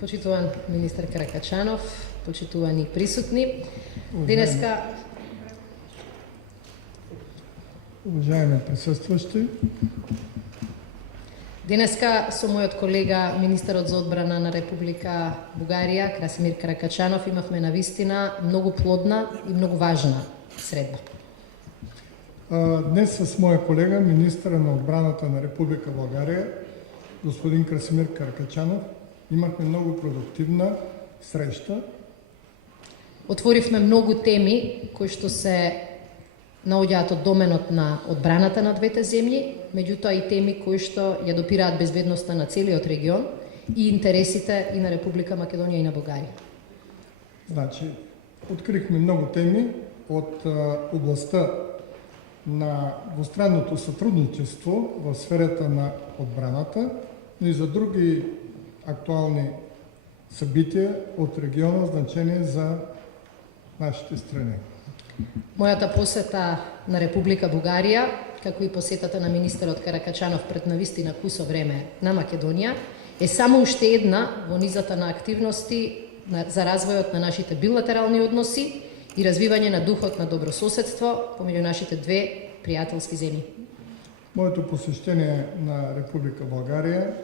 Почитуван министар Каракачанов, почитувани присутни. Денеска Уважаеми присъстващи, Денеска со мојот колега, министерот за одбрана на Република Бугарија, Красимир Каракачанов, имавме навистина многу плодна и многу важна средба. днес с моя колега, министъра на отбраната на Република България, господин Красимир Каракачанов, имахме много продуктивна среща. Отворивме многу теми кои што се наоѓаат од доменот на одбраната на двете земји, меѓутоа и теми кои што ја допираат безбедноста на целиот регион и интересите и на Република Македонија и на Бугарија. Значи, открихме много теми от областта на двустранното сътрудничество в сферата на отбраната, но и за други актуални събития от региона, значение за нашите страни. Мојата посета на Република Бугарија, како и посетата на министерот Каракачанов пред навистина кусо време на Македонија, е само уште една во низата на активности за развојот на нашите билатерални односи и развивање на духот на добрососедство помеѓу нашите две пријателски земји. Моето посещение на Република България,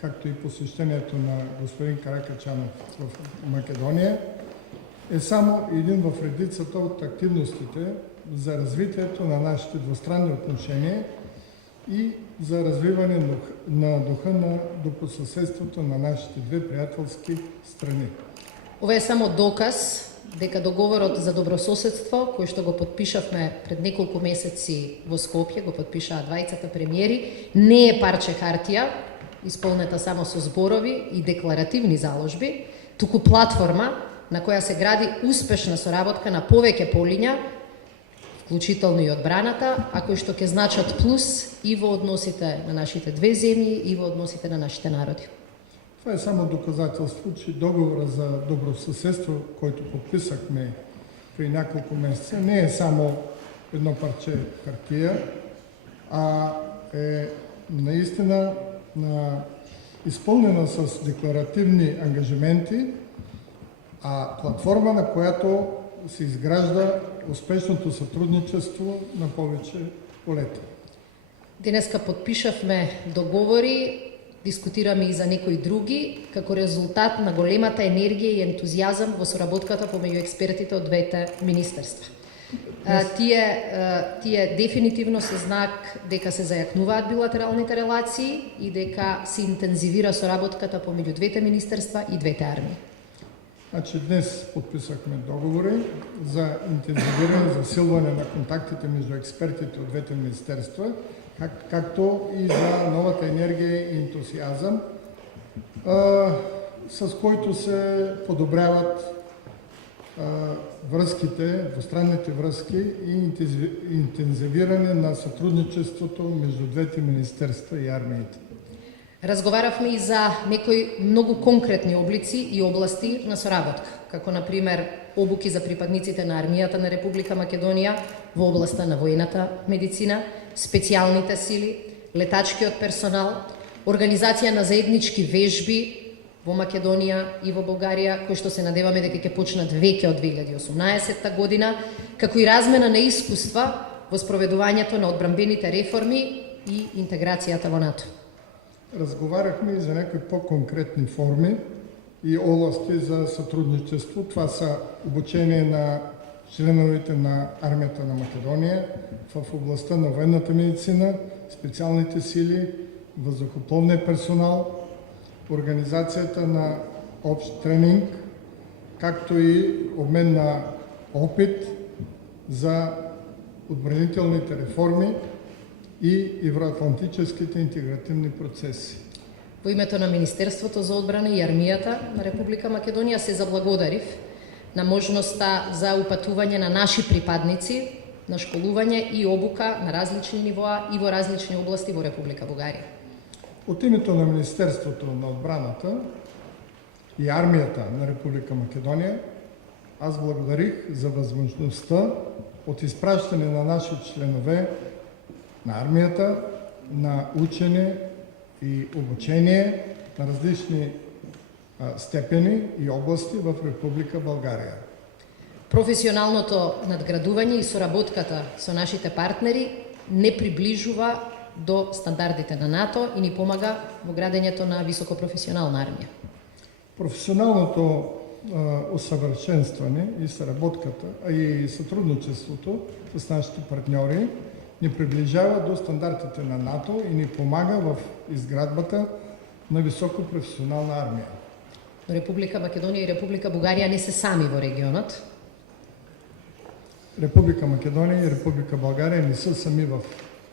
както и посещението на господин Каракачанов в Македония, е само един в редицата от активностите за развитието на нашите двустранни отношения и за развиване на духа на добросъседството на нашите две приятелски страни. Ова е само доказ дека договорот за добрососедство, кој што го подпишавме пред неколку месеци во Скопје, го подпишаа двајцата премиери, не е парче хартија, исполнета само со зборови и декларативни заложби, туку платформа на која се гради успешна соработка на повеќе полиња, вклучително и одбраната, а кои што ќе значат плюс и во односите на нашите две земји и во односите на нашите народи. Това е само доказателство, че договора за добросъседство, който подписахме при няколко месеца, не е само едно парче хартия, а е наистина изпълнена с декларативни ангажименти, а платформа, на която се изгражда успешното сътрудничество на повече полета. Денеска подпишавме договори, дискутираме и за некои други, како резултат на големата енергија и ентузијазам во соработката помеѓу експертите од двете министерства. Тие дефинитивно се знак дека се зајакнуваат билатералните релации и дека се интензивира соработката помеѓу двете министерства и двете армии. Значи днес подписахме договори за интензивиране, засилване на контактите между експертите от двете министерства, както и за новата енергия и ентусиазъм, с който се подобряват връзките, двустранните връзки и интензивиране на сътрудничеството между двете министерства и армиите. Разговаравме и за некои многу конкретни облици и области на соработка, како например обуки за припадниците на армијата на Република Македонија во областа на војната медицина, специјалните сили, летачкиот персонал, организација на заеднички вежби во Македонија и во Бугарија, кои што се надеваме дека ќе почнат веќе од 2018 година, како и размена на искуства во спроведувањето на одбранбените реформи и интеграцијата во НАТО. Разговаряхме и за някои по-конкретни форми и области за сътрудничество. Това са обучение на членовете на армията на Македония в областта на военната медицина, специалните сили, въздухоплавния персонал, организацията на общ тренинг, както и обмен на опит за отбранителните реформи и евроатлантическите интегративни процеси. Во името на Министерството за одбрана и армијата на Република Македонија се заблагодарив на можноста за упатување на наши припадници, на школување и обука на различни нивоа и во различни области во Република Бугарија. От името на Министерството на отбраната и армията на Република Македония, аз благодарих за възможността от изпращане на наши членове на армията, на учене и обучение на различни степени и области в Република България. Професионалното надградување и соработката со нашите партнери не приближува до стандардите на НАТО и ни помага во градењето на високопрофесионална армија. Професионалното усъвършенстване и сработката, а и сътрудничеството с нашите партньори ни приближава до стандартите на НАТО и ни помага в изградбата на високопрофесионална армия. Република Македонија и Република Бугарија не се сами во регионот. Република Македония и Република България не са сами в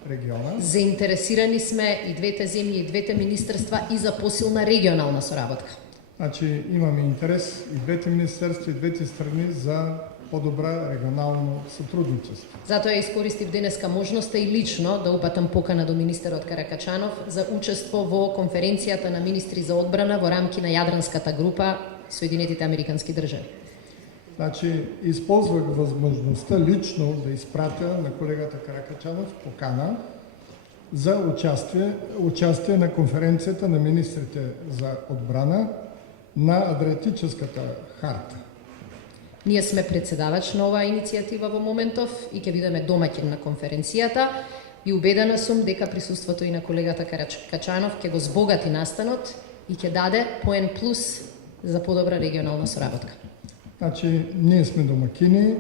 региона. Заинтересирани сме и двете земји и двете министерства и за посилна регионална соработка. Значи имаме интерес и двете министерства и двете страни за по-добра регионално сътрудничество. Затоа искористив денеска можноста и лично да упатам покана до министерот Каракачанов за учество во конференцијата на министри за одбрана во рамки на Јадранската група Соединетите Американски држави. Значи използвах възможността лично да изпратя на колегата Каракачанов покана за участие на конференцията на министрите за отбрана на Адриатическата харта. Ние сме председавач на оваа иницијатива во моментов и ќе бидеме домаќин на конференцијата и убедена сум дека присуството и на колегата Каракачанов ќе го збогати настанот и ќе даде поен плюс за подобра регионална соработка. Значи ние сме домакини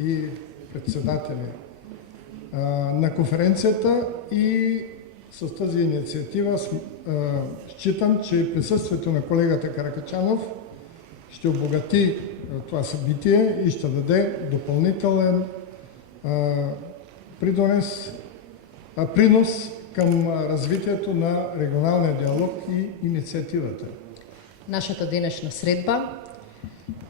и председатели на конференцията и с тази инициатива считам, че присъствието на колегата Каракачанов ще обогати това събитие и ще даде допълнителен принос към развитието на регионалния диалог и инициативата. Нашата денешна средба,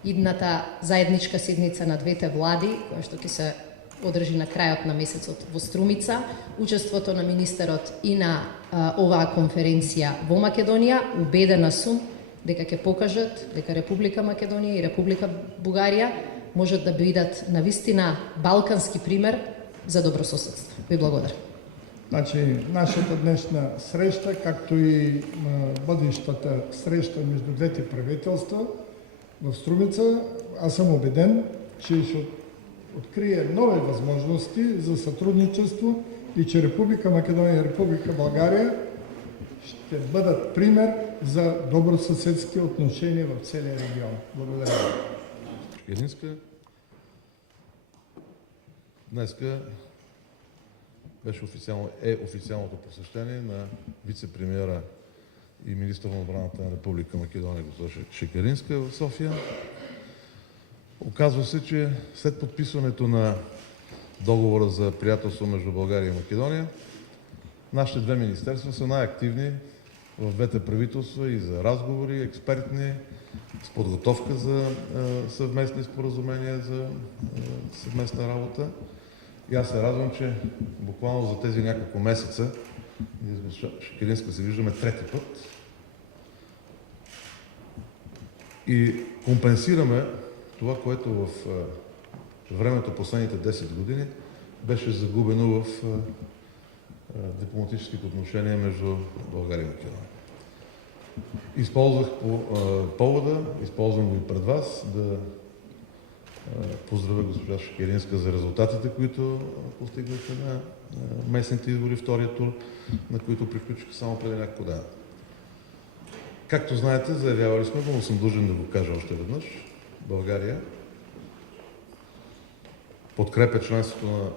идната заедничка седница на двете влади, која што ќе се одржи на крајот на месецот во Струмица, учеството на министерот и на оваа конференција во Македонија, убедена сум дека ќе покажат дека Република Македонија и Република Бугарија можат да бидат навистина балкански пример за добрососедство. Ви благодарам. Значи, нашата днешна среща, както и бъдещата среща между двете правителства в Струмица, аз съм убеден, че ще открие нови възможности за сътрудничество и че Република Македония и Република България ще бъдат пример за добросъседски отношения в целия регион. Благодаря. Шекеринска. Днеска беше официалното посещение на вице-премиера и министър на отбраната на Република Македония госпожа Шекеринска в София. Оказва се, че след подписването на договора за приятелство между България и Македония, нашите две министерства са най-активни в двете правителства и за разговори експертни, с подготовка за съвместни споразумения за съвместна работа. И аз се радвам, че буквално за тези няколко месеца ние с госпожа Шекеринска се виждаме трети път и компенсираме това, което в времето последните 10 години беше загубено в дипломатическите отношения между България и Македония. Използвах повода, използвам го и пред вас, да поздравя госпожа Шекеринска за резултатите, които постигнаха на местните избори, втория тур, на които приключиха само преди няколко дена. Както знаете, заявявали сме го, но съм длъжен да го кажа още веднъж. България подкрепя членството на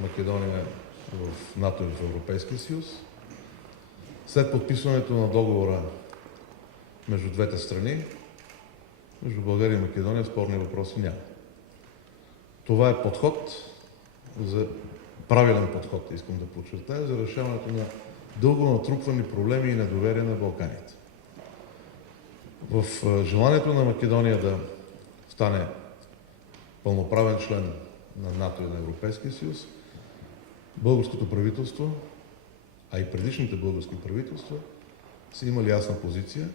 Македония в НАТО и в Европейския съюз. След подписването на договора между двете страни, между България и Македония спорни въпроси няма. Това е подход, правилен подход, искам да подчертая, за решаването на дълго натрупвани проблеми и недоверие на Балканите. В желанието на Македония да стане пълноправен член на НАТО и на Европейския съюз, българското правителство, а и предишните български правителства, са имали ясна позиция.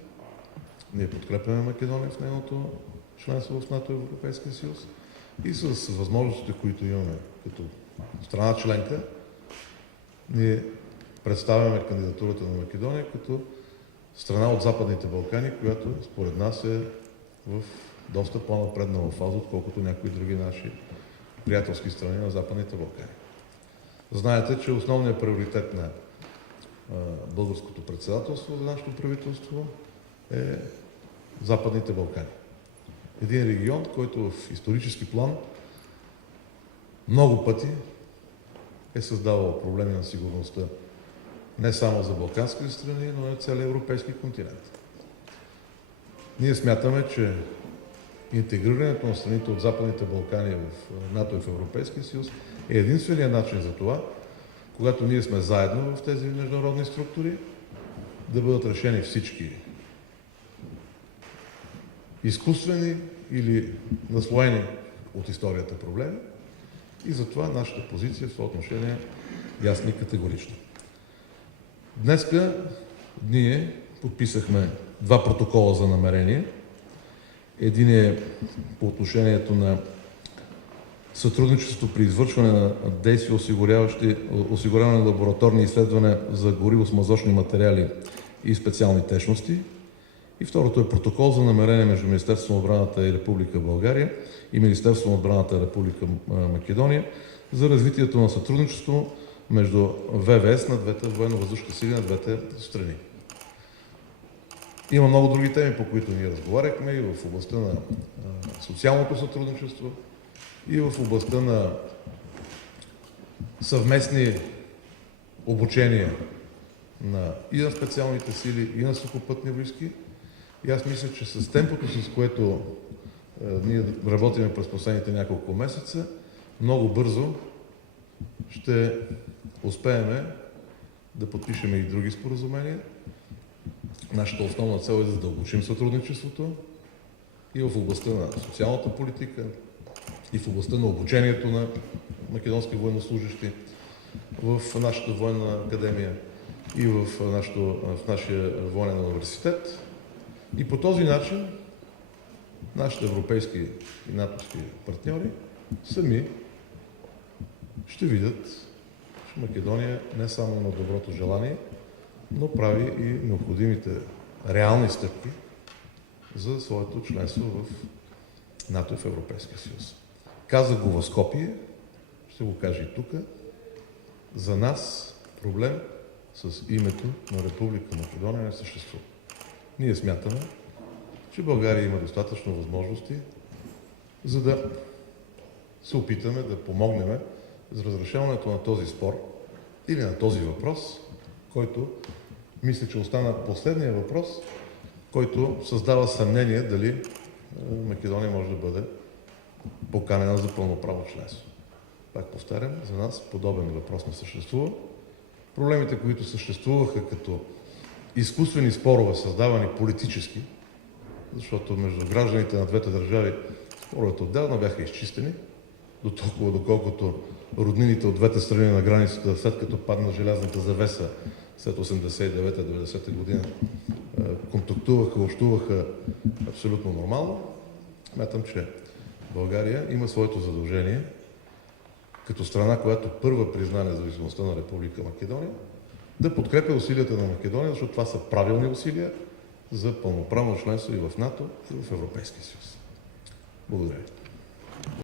Ние подкрепяме Македония в нейното членство в НАТО и Европейския съюз и с възможностите, които имаме като страна членка, ние представяме кандидатурата на Македония като страна от Западните Балкани, която според нас е в доста по-напреднала фаза, отколкото някои други наши приятелски страни на Западните Балкани. Знаете, че основният приоритет на българското председателство за нашето правителство е Западните Балкани. Един регион, който в исторически план много пъти е създавал проблеми на сигурността не само за балканските страни, но и на целия европейски континент. Ние смятаме, че интегрирането на страните от Западните Балкани в НАТО и в Европейския съюз е единственият начин за това, когато ние сме заедно в тези международни структури, да бъдат решени всички изкуствени или наслоени от историята проблеми. И затова нашата позиция в това отношение е ясна и категорична. Днеска ние подписахме 2 протокола за намерение. Един е по отношението на сътрудничеството при извършване на действия, осигуряване на лабораторни изследвания за гориво с мазочни материали и специални течности. И второто е протокол за намерение между Министерството на отбраната и Република България и Министерството на отбраната и Република Македония за развитието на сътрудничество между ВВС на двете военно-въздушни сили на двете страни. Има много други теми, по които ние разговаряхме и в областта на социалното сътрудничество, и в областта на съвместни обучения и на специалните сили, и на сухопътни войски. И аз мисля, че с темпото, с което ние работим през последните няколко месеца, много бързо ще успеем да подпишем и други споразумения. Нашата основна цел е да задълбочим сътрудничеството и в областта на социалната политика, и в областта на обучението на македонски военнослужащи в нашата военна академия и в нашия военен университет. И по този начин нашите европейски и натовски партньори сами ще видят, че Македония не само на доброто желание, но прави и необходимите реални стъпки за своето членство в НАТО и в Европейския съюз. Казах го в Скопие, ще го кажа и тук. За нас проблем с името на Република Македония не съществува. Ние смятаме, че България има достатъчно възможности, за да се опитаме да помогнем за разрешаването на този спор или на този въпрос, който мисля, че остана последния въпрос, който създава съмнение дали Македония може да бъде поканена за пълноправно членство. Пак повтарям, за нас подобен въпрос не съществува. Проблемите, които съществуваха като изкуствени спорове, създавани политически, защото между гражданите на двете държави споровете отдавна бяха изчистени, до толкова доколкото роднините от двете страни на границата, след като падна желязната завеса след 89-90 година, контактуваха, общуваха абсолютно нормално. Смятам, че България има своето задължение като страна, която първа призна независимостта на Република Македония, да подкрепя усилията на Македония, защото това са правилни усилия за пълноправно членство и в НАТО, и в Европейския съюз. Благодаря ви.